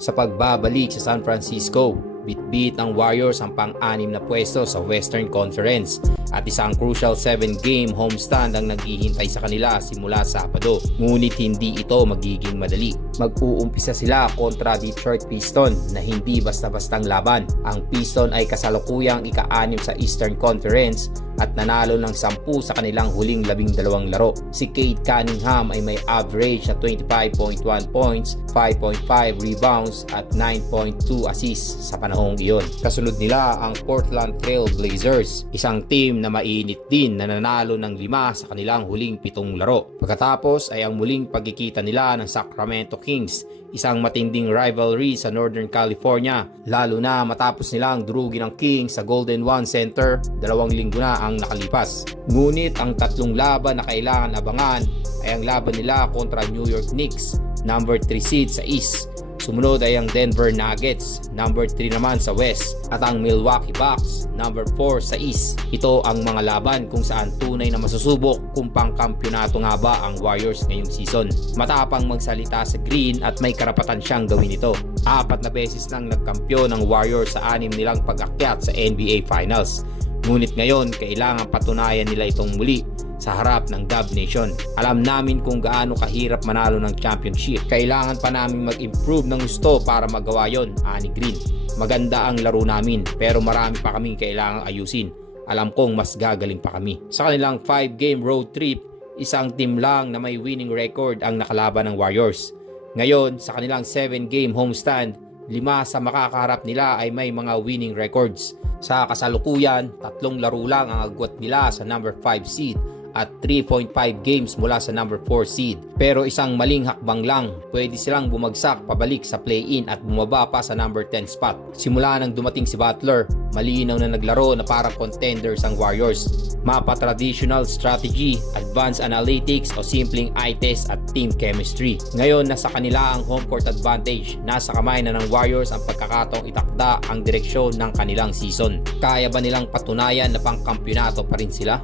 Sa pagbabalik sa San Francisco, bitbit ng Warriors ang pang-anim na pwesto sa Western Conference at isang crucial 7-game homestand ang naghihintay sa kanila simula Sabado. Ngunit hindi ito magiging madali. Mag-uumpisa sila kontra Detroit Piston na hindi basta-bastang laban. Ang Piston ay kasalukuyang ika-anim sa Eastern Conference at nanalo ng 10 sa kanilang huling 12 laro. Si Cade Cunningham ay may average na 25.1 points, 5.5 rebounds at 9.2 assists sa panahong iyon. Kasunod nila ang Portland Trail Blazers, isang team na mainit din na nanalo ng 5 sa kanilang huling pitong laro. Pagkatapos ay ang muling pagkikita nila ng Sacramento Kings, isang matinding rivalry sa Northern California, lalo na matapos nilang durugin ng Kings sa Golden One Center dalawang linggo na ang nakalipas. Ngunit ang tatlong laban na kailangan abangan ay ang laban nila kontra New York Knicks, number 3 seed sa East. Sumunod ay ang Denver Nuggets, number 3 naman sa West, at ang Milwaukee Bucks, number 4 sa East. Ito ang mga laban kung saan tunay na masusubok kung pangkampyonato nga ba ang Warriors ngayong season. Matapang magsalita sa Green at may karapatan siyang gawin ito. Apat na beses nang nagkampyon ng Warriors sa anim nilang pag-akyat sa NBA Finals. Ngunit ngayon, kailangan patunayan nila itong muli sa harap ng Dub Nation. Alam namin kung gaano kahirap manalo ng championship. Kailangan pa namin mag-improve ng gusto para magawa yon, ani Green. Maganda ang laro namin pero marami pa kaming kailangang ayusin. Alam kong mas gagaling pa kami. Sa kanilang 5-game road trip, isang team lang na may winning record ang nakalaban ng Warriors. Ngayon, sa kanilang 7-game homestand, lima sa makakaharap nila ay may mga winning records. Sa kasalukuyan, tatlong laro lang ang agwat nila sa number 5 seed at 3.5 games mula sa number 4 seed. Pero isang maling hakbang lang, pwede silang bumagsak pabalik sa play-in at bumaba pa sa number 10 spot. Simula nang dumating si Butler, malinaw na naglaro na parang contenders ang Warriors. Mapa traditional strategy, advanced analytics o simpleng eye test at team chemistry. Ngayon, nasa kanila ang home court advantage. Nasa kamay na ng Warriors ang pagkakataong itakda ang direksyon ng kanilang season. Kaya ba nilang patunayan na pangkampyonato pa rin sila?